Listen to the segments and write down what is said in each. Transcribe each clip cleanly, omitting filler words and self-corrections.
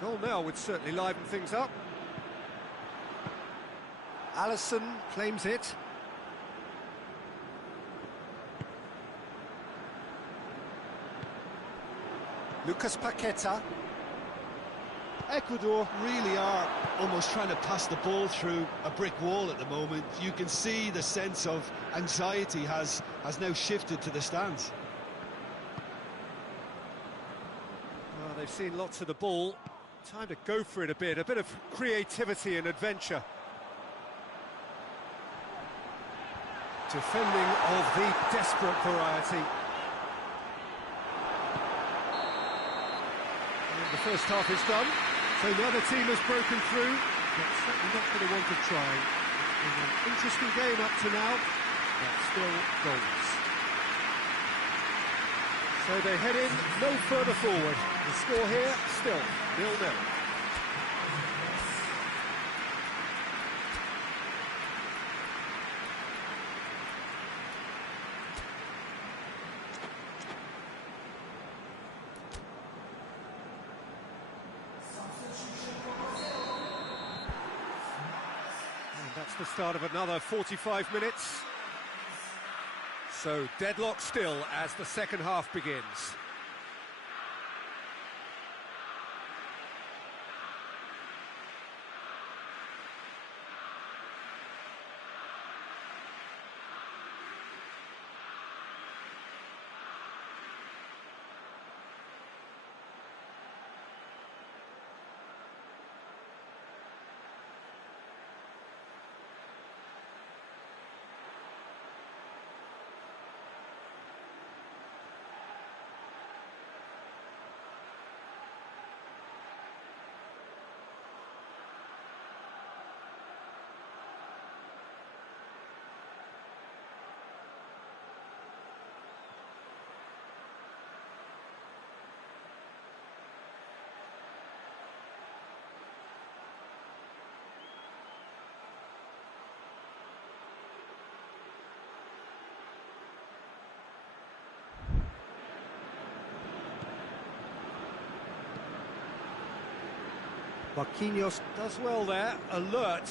Goal now would certainly liven things up. Alisson claims it. Lucas Paqueta. Ecuador really are almost trying to pass the ball through a brick wall at the moment. You can see the sense of anxiety has now shifted to the stands. Well, they've seen lots of the ball. Time to go for it a bit of creativity and adventure. Defending of the desperate variety. And the first half is done, so the other team has broken through, but certainly not going to want to try. It's been an interesting game up to now, but still goals. So they head in no further forward. The score here, still 0-0. And that's the start of another 45 minutes. So deadlock still as the second half begins. Marquinhos does well there, alert.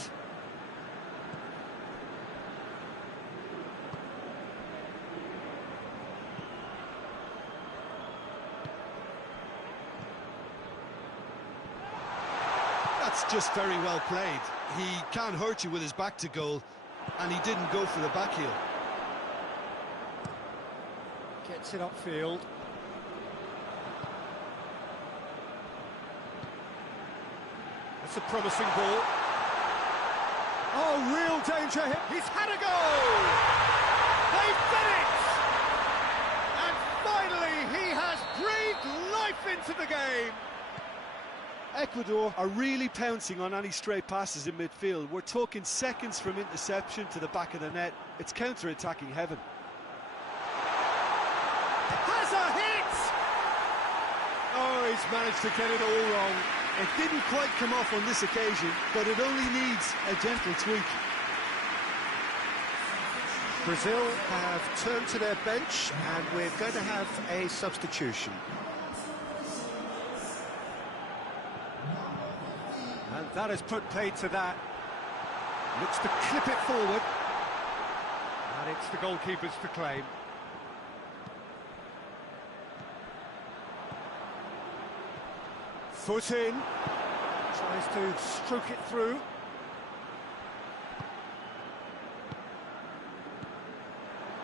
That's just very well played. He can't hurt you with his back to goal, and he didn't go for the back heel. Gets it upfield. It's a promising ball. Oh, real danger here. He's had a goal! They've done it! And finally, he has breathed life into the game. Ecuador are really pouncing on any stray passes in midfield. We're talking seconds from interception to the back of the net. It's counter-attacking heaven. Has a hit! Oh, he's managed to get it all wrong. It didn't quite come off on this occasion, but it only needs a gentle tweak. Brazil have turned to their bench, and we're going to have a substitution. And that has put paid to that. Looks to clip it forward. And it's the goalkeeper's to claim. Foot in, tries to stroke it through.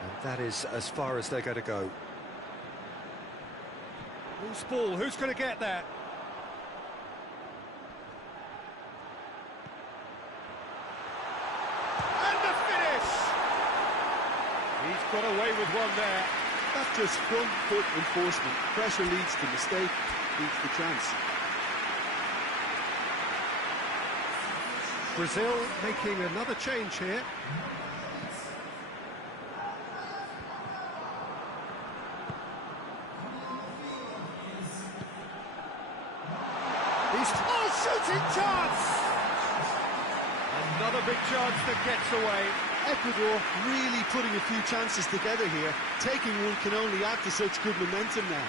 And that is as far as they're going to go. Loose ball, who's going to get that? And the finish! He's got away with one there. That's just front foot enforcement. Pressure leads to mistake, leads to chance. Brazil making another change here. He's shooting chance! Another big chance that gets away. Ecuador really putting a few chances together here. Taking one can only add to such good momentum now.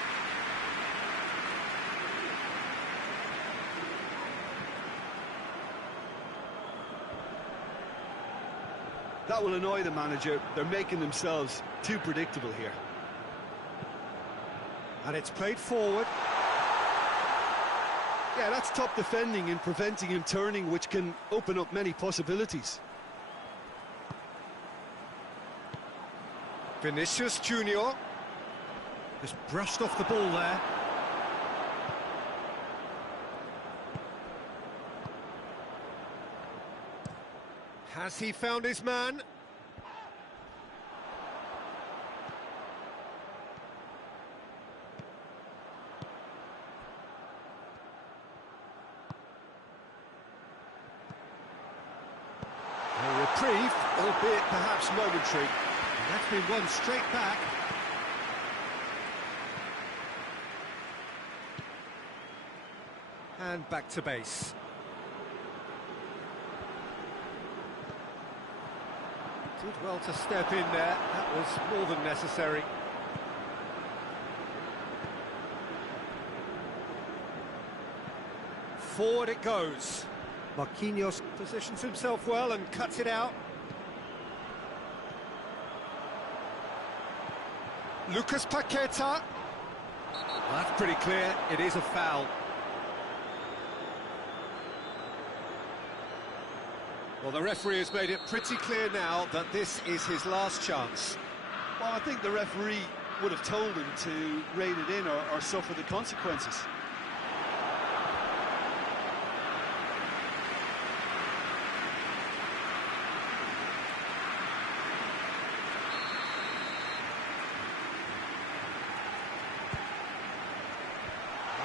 That will annoy the manager. They're making themselves too predictable here. And it's played forward. Yeah, that's top defending and preventing him turning, which can open up many possibilities. Vinicius Junior. Just brushed off the ball there. Has he found his man? A reprieve, albeit perhaps momentary. And that's been won straight back. And back to base. Did well to step in there. That was more than necessary. Forward it goes. Marquinhos positions himself well and cuts it out. Lucas Paqueta. That's pretty clear. It is a foul. Well, the referee has made it pretty clear now that this is his last chance. Well, I think the referee would have told him to rein it in or suffer the consequences.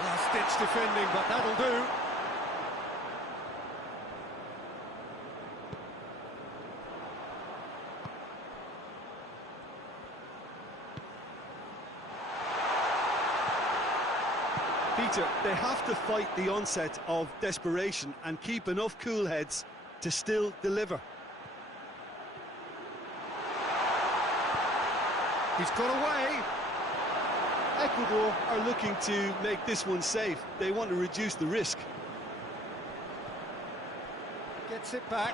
Last-ditch defending, but that'll do. Peter, they have to fight the onset of desperation and keep enough cool heads to still deliver. He's got away. Ecuador are looking to make this one safe. They want to reduce the risk. Gets it back.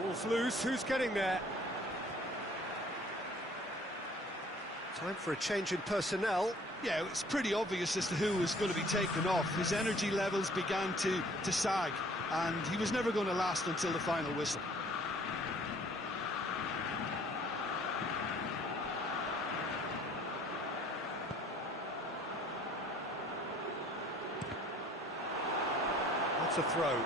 Ball's loose. Who's getting there? Time for a change in personnel. Yeah, it's pretty obvious as to who was going to be taken off. His energy levels began to sag, and he was never going to last until the final whistle. That's a throw.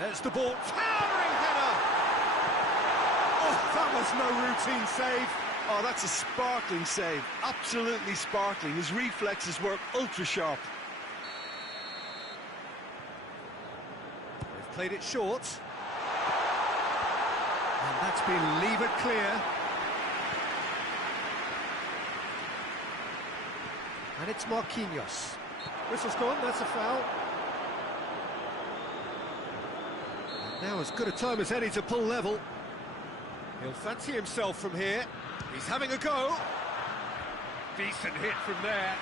There's the ball. Towering header! Oh, that was no routine save. Oh, that's a sparkling save. Absolutely sparkling. His reflexes were ultra-sharp. They've played it short. And that's been levered clear. And it's Marquinhos. Whistle's gone, that's a foul. And now as good a time as any to pull level. He'll fancy himself from here. He's having a go. Decent hit from there.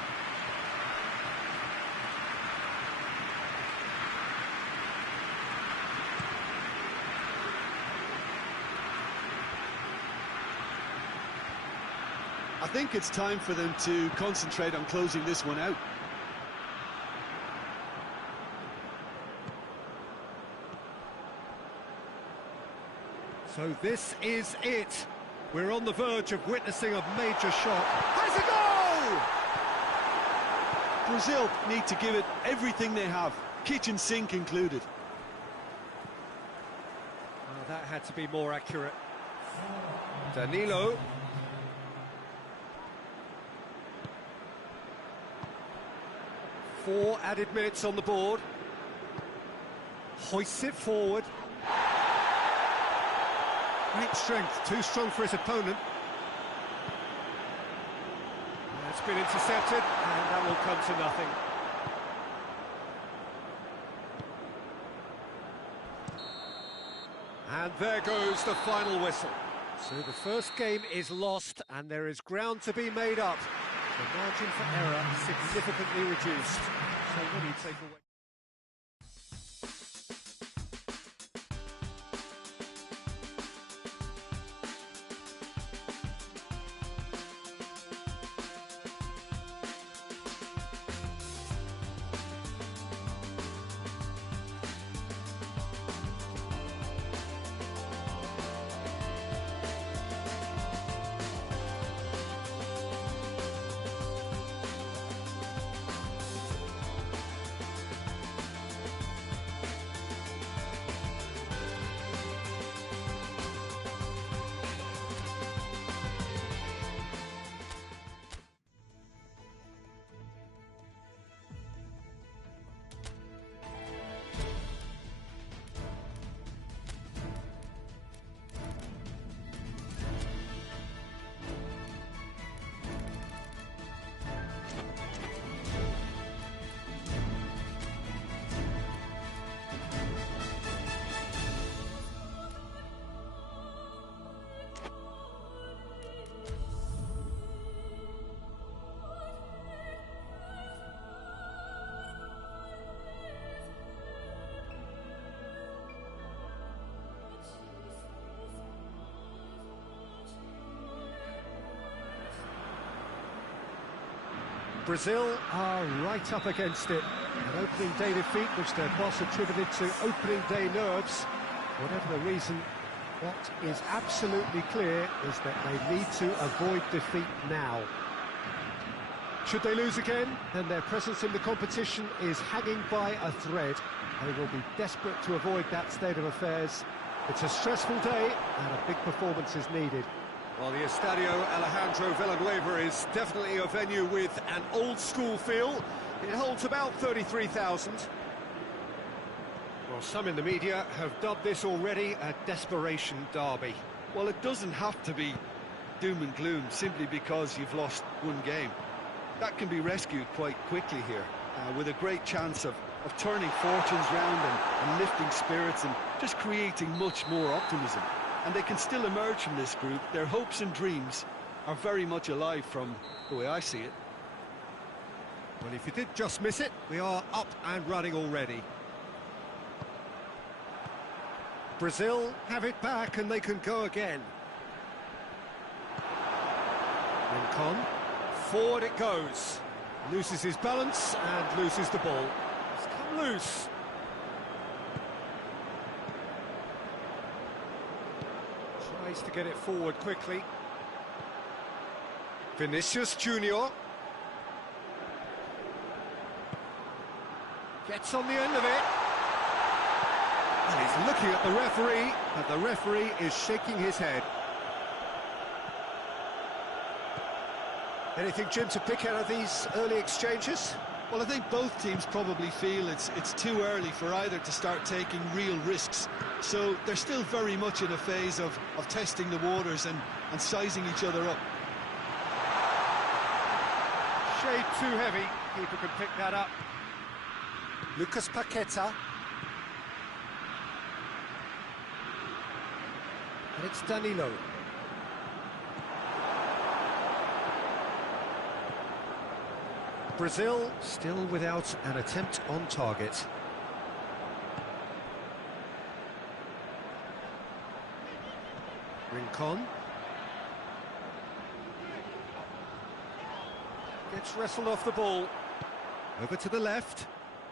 I think it's time for them to concentrate on closing this one out. So this is it. We're on the verge of witnessing a major shot. Has a goal! Brazil need to give it everything they have, kitchen sink included. Well, that had to be more accurate. Danilo. Four added minutes on the board. Hoists it forward. Great strength, too strong for his opponent. It's been intercepted, and that will come to nothing. And there goes the final whistle. So the first game is lost, and there is ground to be made up. The margin for error significantly reduced. So what do you take away? Brazil are right up against it. An opening day defeat which their boss attributed to opening day nerves. Whatever the reason, what is absolutely clear is that they need to avoid defeat now. Should they lose again, then their presence in the competition is hanging by a thread. They will be desperate to avoid that state of affairs. It's a stressful day and a big performance is needed. Well, the Estadio Alejandro Villanueva is definitely a venue with an old-school feel. It holds about 33,000. Well, some in the media have dubbed this already a desperation derby. Well, it doesn't have to be doom and gloom simply because you've lost one game. That can be rescued quite quickly here, with a great chance of turning fortunes round and lifting spirits and just creating much more optimism. And they can still emerge from this group. Their hopes and dreams are very much alive from the way I see it. Well, if you did just miss it, we are up and running already. Brazil have it back and they can go again. Rincon, forward it goes. Loses his balance and loses the ball. It's come loose. Tries to get it forward quickly. Vinicius Junior gets on the end of it. And he's looking at the referee, and the referee is shaking his head. Anything, Jim, to pick out of these early exchanges? Well, I think both teams probably feel it's too early for either to start taking real risks. So they're still very much in a phase of testing the waters and sizing each other up. Shade too heavy. Keeper can pick that up. Lucas Paqueta. And it's Danilo. Brazil still without an attempt on target. Rincon. Gets wrestled off the ball. Over to the left.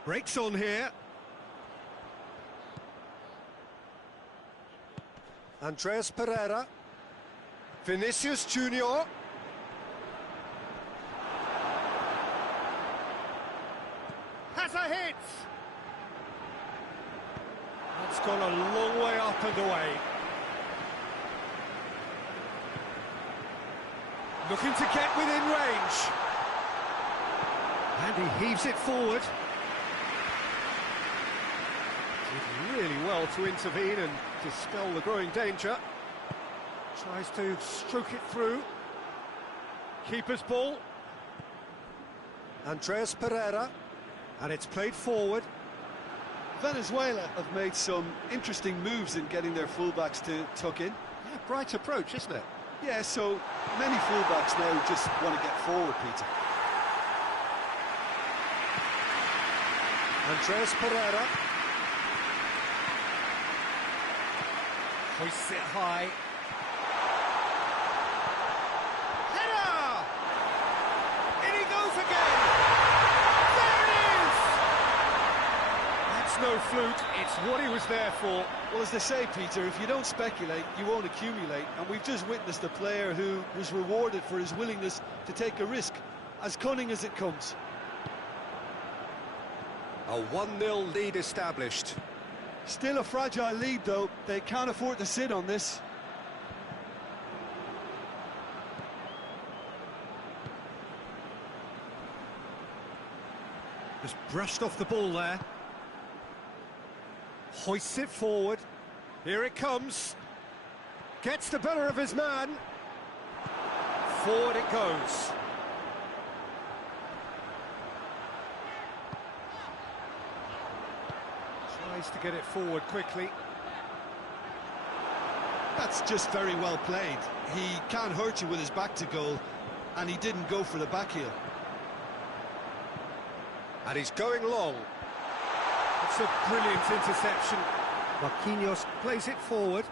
Breaks on here. Andreas Pereira. Vinicius Junior. Has a hit! That's gone a long way up and away. Looking to get within range. And he heaves it forward. Did really well to intervene and dispel the growing danger. Tries to stroke it through. Keeper's ball. Andreas Pereira. And it's played forward. Venezuela have made some interesting moves in getting their fullbacks to tuck in. Yeah, bright approach, isn't it? Yeah, so many fullbacks now just want to get forward, Peter. Andreas Pereira. Hoists it high. Header! In he goes again! There it is! That's no fluke, it's what he was there for. Well, as they say, Peter, if you don't speculate, you won't accumulate. And we've just witnessed a player who was rewarded for his willingness to take a risk, as cunning as it comes. A 1-0 lead established. Still a fragile lead, though. They can't afford to sit on this. Just brushed off the ball there. Hoists it forward. Here it comes. Gets the better of his man. Forward it goes. Tries to get it forward quickly. That's just very well played. He can't hurt you with his back to goal, and he didn't go for the back heel. And he's going long. It's a brilliant interception. Marquinhos plays it forward.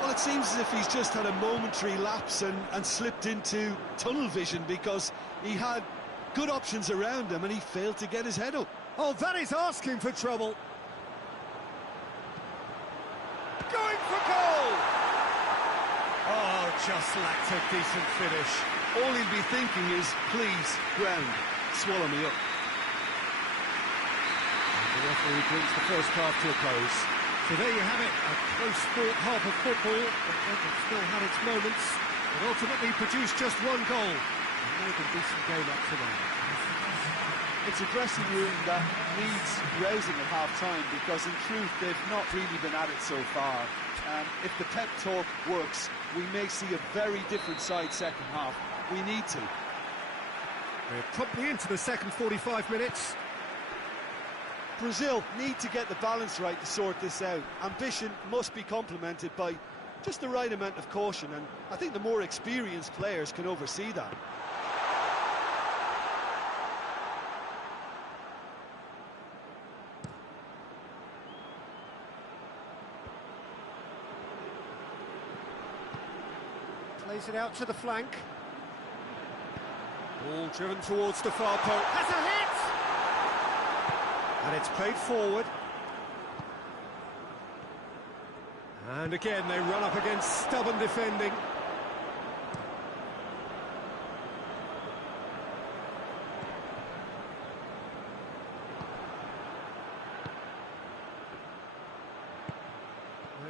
Well, it seems as if he's just had a momentary lapse and slipped into tunnel vision, because he had good options around him and he failed to get his head up. Oh, that is asking for trouble. Going for goal! Oh, just lacked a decent finish. All he'll be thinking is, please, ground, swallow me up. And the referee brings the first half to a close. So there you have it, a close-fought half of football that still had its moments, but ultimately produced just one goal. A more than decent game up to now. It's a dressing room that needs rousing at half-time, because in truth they've not really been at it so far. If the pep talk works, we may see a very different side second half. We need to. We're promptly into the second 45 minutes. Brazil need to get the balance right to sort this out. Ambition must be complemented by just the right amount of caution, and I think the more experienced players can oversee that. Plays it out to the flank. Ball driven towards the far post. Has a hit! And it's played forward. And again, they run up against stubborn defending.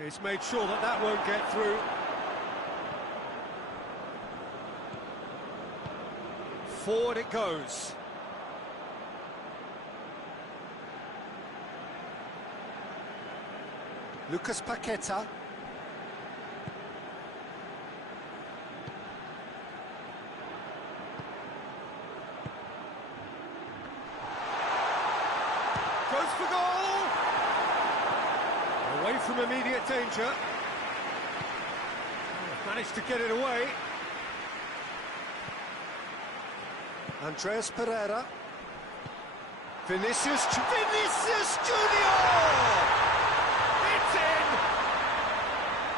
He's made sure that that won't get through. Forward it goes. Lucas Paqueta. Goes for goal! Away from immediate danger. Managed to get it away. Andreas Pereira. Vinicius Junior! It's in!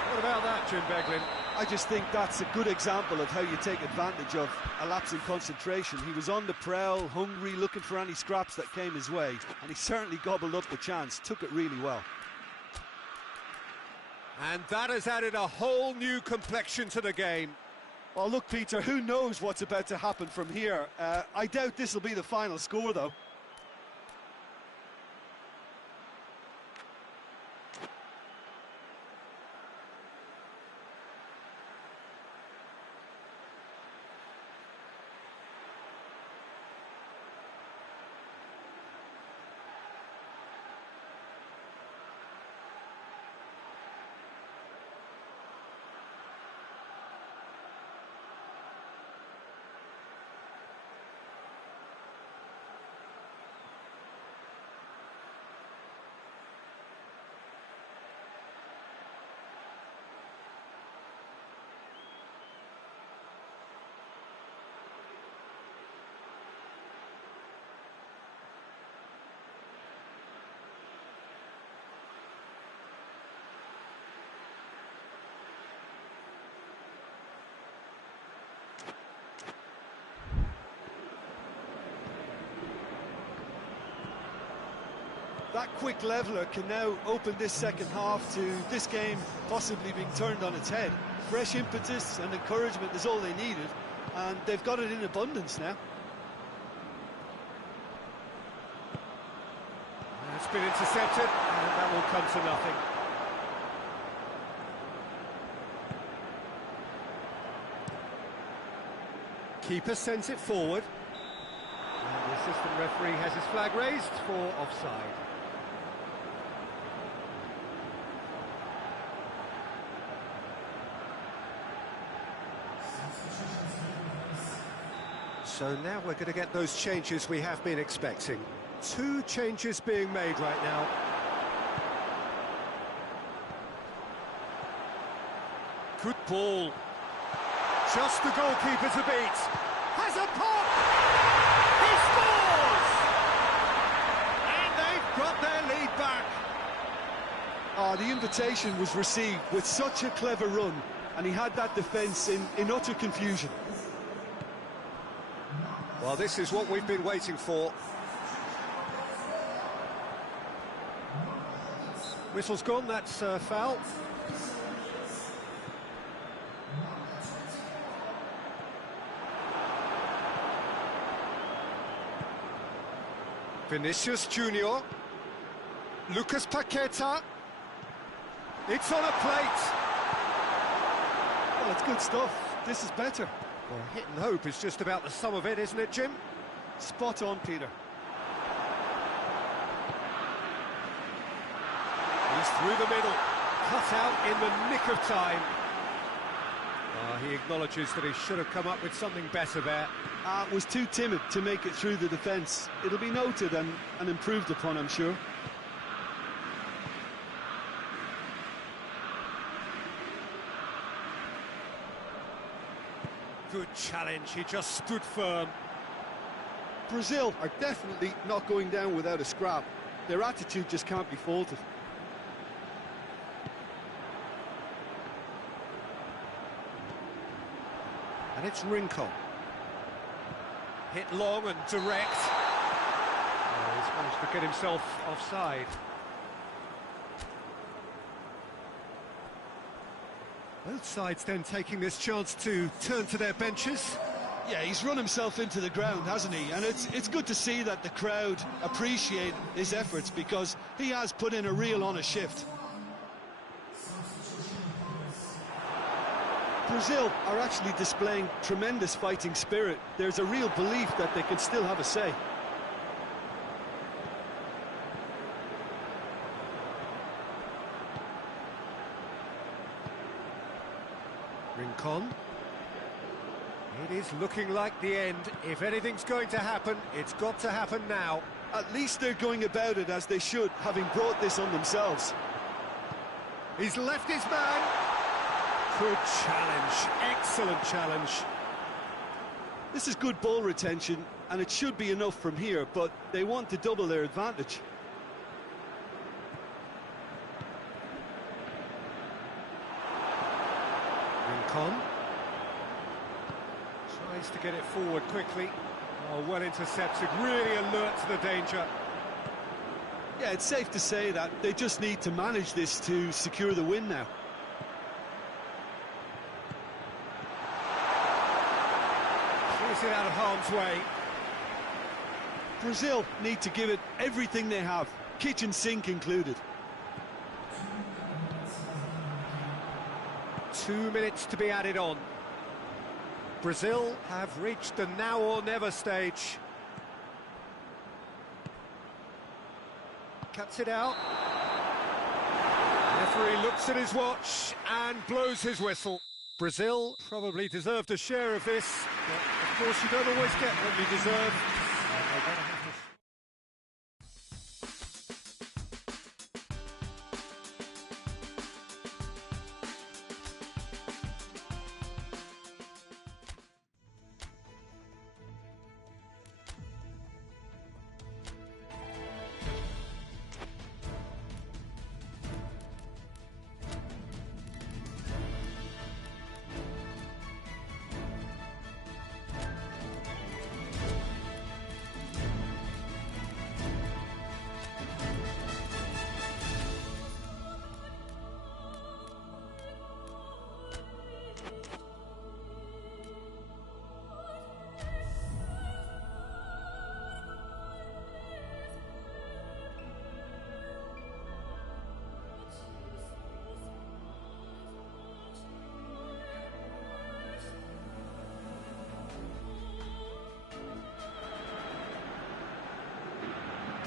What about that, Jim Beglin? I just think that's a good example of how you take advantage of a lapse in concentration. He was on the prowl, hungry, looking for any scraps that came his way, and he certainly gobbled up the chance, took it really well. And that has added a whole new complexion to the game. Well, look, Peter, who knows what's about to happen from here? I doubt this will be the final score, though. That quick leveller can now open this second half to this game possibly being turned on its head. Fresh impetus and encouragement is all they needed, and they've got it in abundance now. It's been intercepted, and that will come to nothing. Keeper sends it forward. And the assistant referee has his flag raised for offside. So now we're going to get those changes we have been expecting. 2 changes being made right now. Good ball. Just the goalkeeper to beat. Has a pop! He scores! And they've got their lead back. The invitation was received with such a clever run, and he had that defence in utter confusion. Well, this is what we've been waiting for. Whistle's gone, that's a foul. Vinicius Junior. Lucas Paqueta. It's on a plate. Well, it's good stuff. This is better. Well, hit and hope is just about the sum of it, isn't it, Jim? Spot on, Peter. He's through the middle, cut out in the nick of time. He acknowledges that he should have come up with something better there. Was too timid to make it through the defence. It'll be noted and improved upon, I'm sure. Good challenge, he just stood firm. Brazil are definitely not going down without a scrap. Their attitude just can't be faulted. And it's Rincon. Hit long and direct. He's managed to get himself offside. Both sides then taking this chance to turn to their benches. Yeah, he's run himself into the ground, hasn't he? And it's good to see that the crowd appreciate his efforts, because he has put in a real honest shift. Brazil are actually displaying tremendous fighting spirit. There's a real belief that they can still have a say. Rincon. It is looking like the end. If anything's going to happen, it's got to happen now. At least they're going about it as they should, having brought this on themselves. He's left his man. Good challenge, excellent challenge. This is good ball retention, and it should be enough from here, but they want to double their advantage. Rincon tries to get it forward quickly. Oh, well intercepted, really alert to the danger. Yeah, it's safe to say that they just need to manage this to secure the win now. Clears it out of harm's way. Brazil need to give it everything they have, kitchen sink included. 2 minutes to be added on. Brazil have reached the now or never stage. Cuts it out. Referee looks at his watch and blows his whistle. Brazil probably deserved a share of this, but of course you don't always get what you deserve.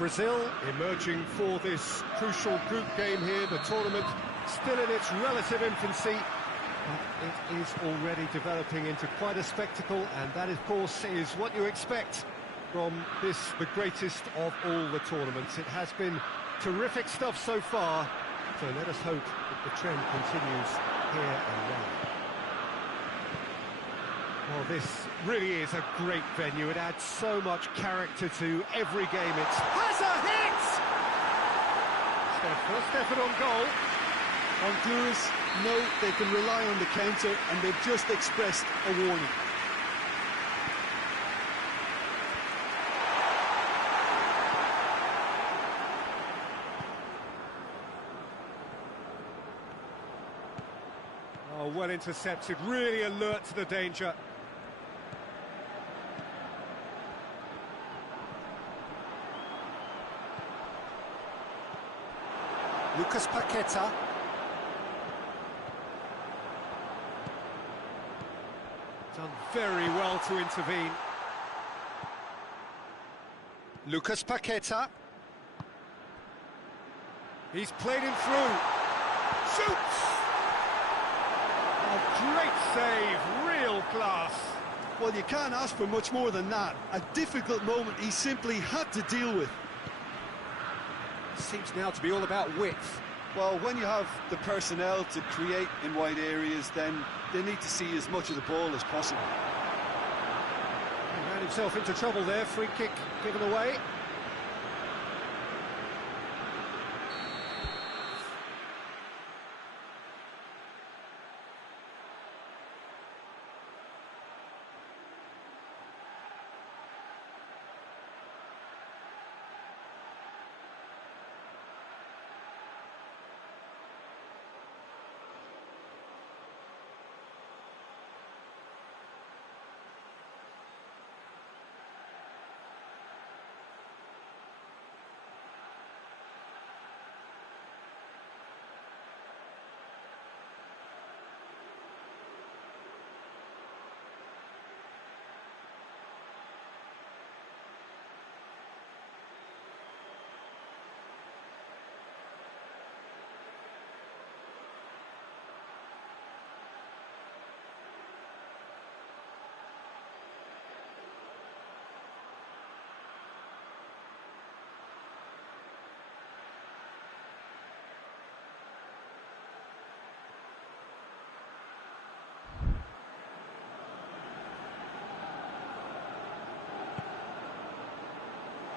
Brazil emerging for this crucial group game here. The tournament still in its relative infancy, but it is already developing into quite a spectacle, and that, of course, is what you expect from this, the greatest of all the tournaments. It has been terrific stuff so far, so let us hope that the trend continues here and now. Well, this really is a great venue. It adds so much character to every game. It's has a hit! It's their first effort on goal. Honduras know they can rely on the counter, and they've just expressed a warning. Oh, well intercepted, really alert to the danger. Lucas Paqueta. Done very well to intervene. Lucas Paqueta. He's played him through. Shoots! A great save, real class. Well, you can't ask for much more than that. A difficult moment he simply had to deal with. Seems now to be all about width. Well, when you have the personnel to create in wide areas, then they need to see as much of the ball as possible. He ran himself into trouble there, free kick given away.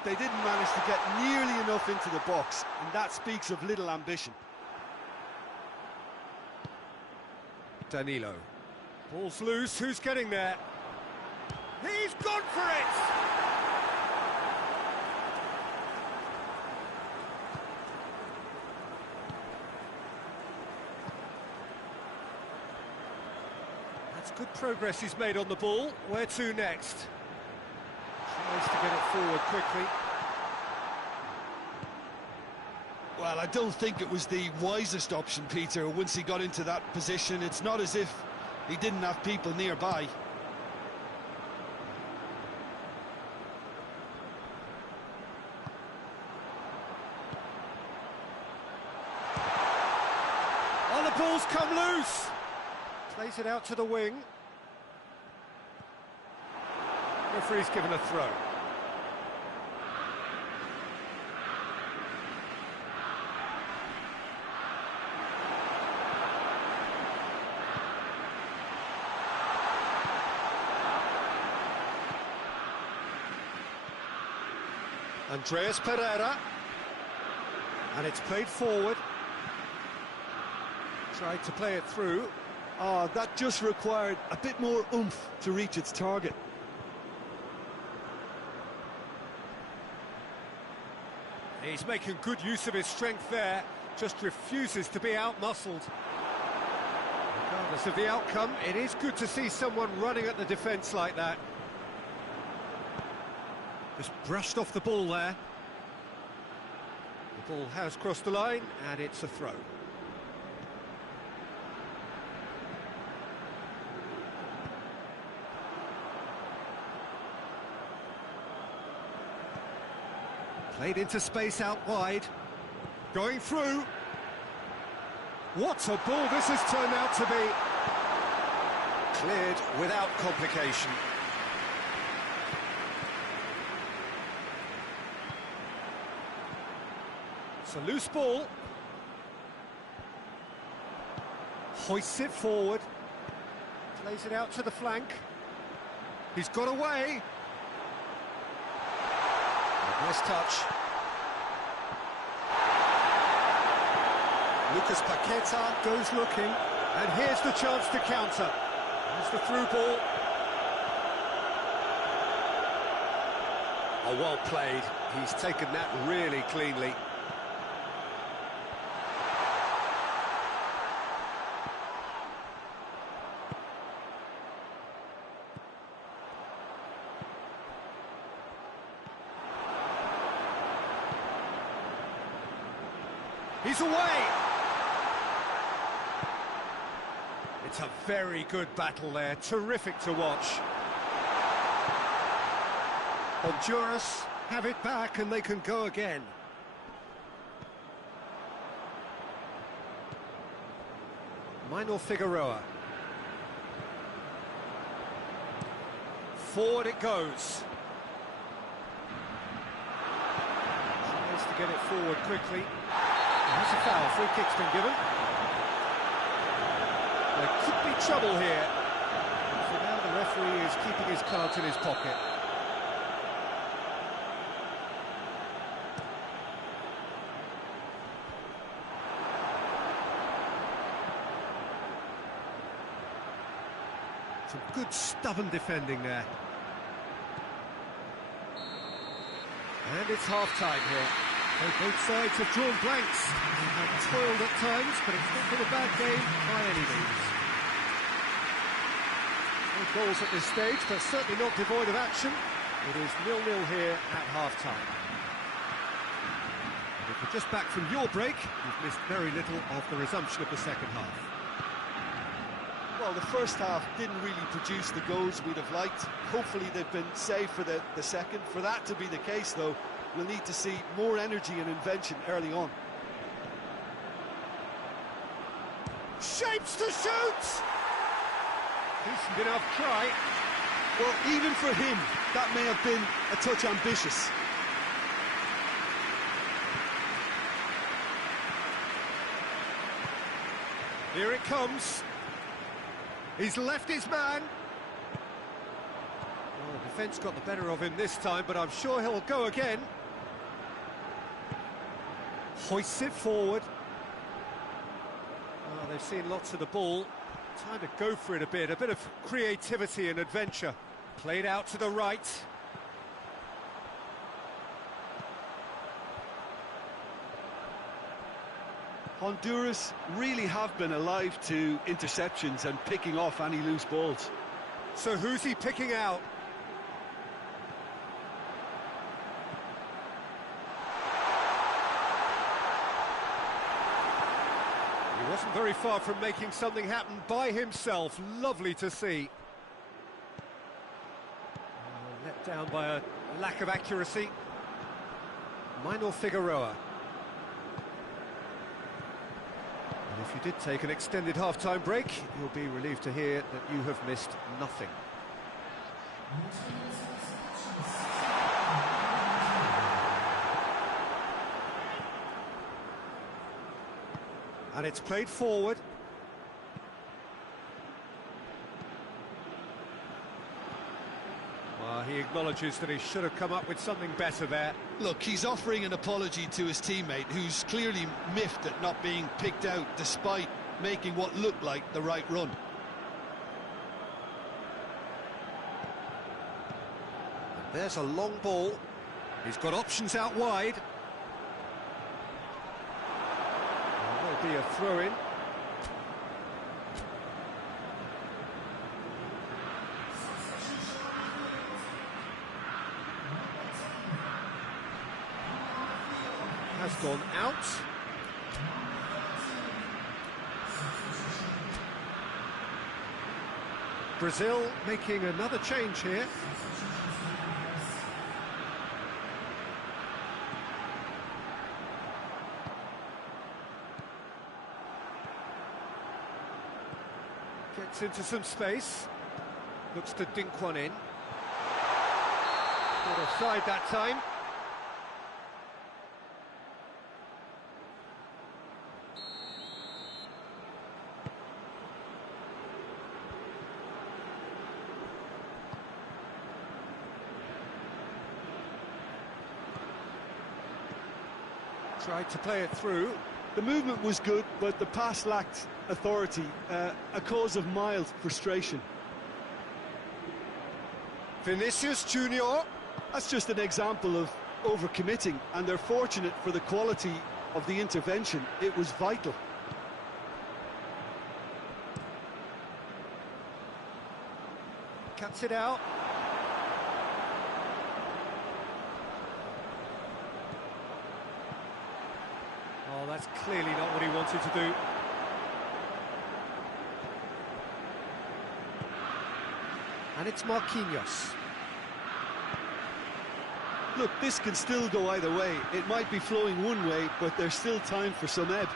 They didn't manage to get nearly enough into the box, and that speaks of little ambition. Danilo. Ball's loose, who's getting there? He's gone for it! That's good progress he's made on the ball. Where to next? Tries to get it forward quickly. Well, I don't think it was the wisest option, Peter, once he got into that position. It's not as if he didn't have people nearby. Oh, the ball's come loose! Plays it out to the wing. Referee's given a throw. Andreas Pereira. And it's played forward. Tried to play it through. Oh, that just required a bit more oomph to reach its target. He's making good use of his strength there, just refuses to be out-muscled. Regardless of the outcome, it is good to see someone running at the defence like that. Just brushed off the ball there. The ball has crossed the line, and it's a throw. Played into space out wide. Going through. What a ball this has turned out to be. Cleared without complication. It's a loose ball. Hoists it forward. Plays it out to the flank. He's got away. Nice touch. Lucas Paqueta Goes looking. And here's the chance to counter. Here's the through ball. Oh, well played. He's taken that really cleanly. He's away! It's a very good battle there, terrific to watch. Honduras have it back and they can go again. Manuel Figueroa. Forward it goes. Tries to get it forward quickly. That's a foul, free kick's been given. There could be trouble here. For now the referee is keeping his cards in his pocket. Some good stubborn defending there. And it's half-time here. Both sides have drawn blanks. They have toiled at times, but it's not been a bad game by any means. No goals at this stage, but certainly not devoid of action. It is 0-0 here at half-time. And if you're just back from your break, you've missed very little of the resumption of the second half. Well, the first half didn't really produce the goals we'd have liked. Hopefully they've been saved for the second. For that to be the case, though, we'll need to see more energy and invention early on. Shapes to shoot! Decent enough try. Well, even for him, that may have been a touch ambitious. Here it comes. He's left his man. Well, the defence got the better of him this time, but I'm sure he'll go again. Hoists it forward. Oh, they've seen lots of the ball. Time to go for it a bit of creativity and adventure. Played out to the right. Honduras really have been alive to interceptions and picking off any loose balls. So who's he picking out? He wasn't very far from making something happen by himself. Lovely to see. Let down by a lack of accuracy. Manuel Figueroa. And if you did take an extended half-time break, you'll be relieved to hear that you have missed nothing. And it's played forward. Well, he acknowledges that he should have come up with something better there. Look, he's offering an apology to his teammate, who's clearly miffed at not being picked out despite making what looked like the right run. And there's a long ball. He's got options out wide. There'll be a throw-in. Has gone out. Brazil making another change here. Gets into some space. Looks to dink one in. Not offside that time. Tried to play it through. The movement was good, but the pass lacked authority, a cause of mild frustration. Vinicius Junior. That's just an example of overcommitting, and they're fortunate for the quality of the intervention. It was vital. Cuts it out. Oh, that's clearly not what he wanted to do. And it's Marquinhos. Look, this can still go either way. It might be flowing one way, but there's still time for some ebb.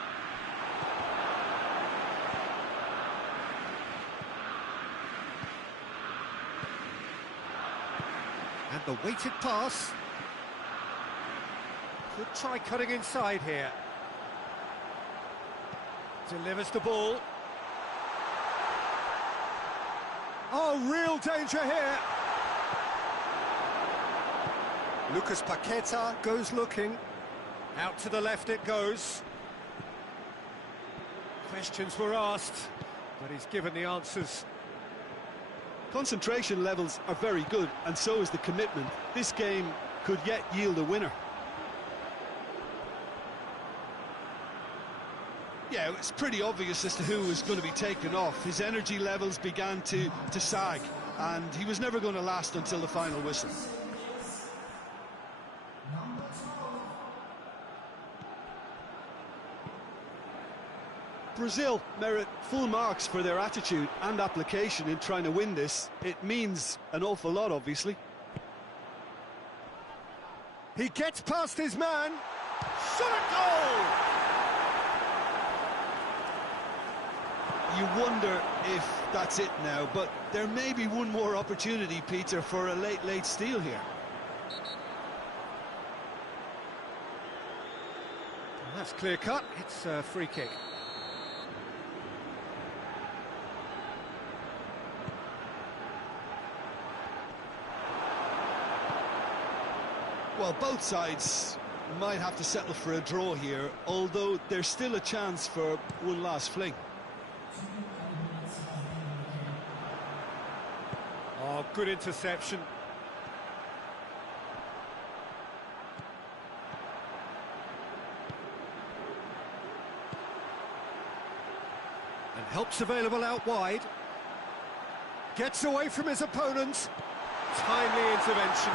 And the weighted pass. Could try cutting inside here. Delivers the ball. Oh, real danger here. Lucas Paqueta goes looking. Out to the left it goes. Questions were asked, but he's given the answers. Concentration levels are very good, and so is the commitment. This game could yet yield a winner. Yeah, it's pretty obvious as to who was going to be taken off. His energy levels began to sag, and he was never going to last until the final whistle. Brazil merit full marks for their attitude and application in trying to win this. It means an awful lot, obviously. He gets past his man. Shot a goal! You wonder if that's it now, but there may be one more opportunity, Peter, for a late steal here. That's clear cut. It's a free kick. Well, both sides might have to settle for a draw here, although there's still a chance for one last fling. Oh, good interception. And help's available out wide. Gets away from his opponent. Timely intervention.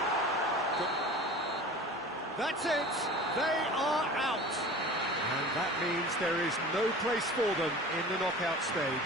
That's it. They are out. And that means there is no place for them in the knockout stage.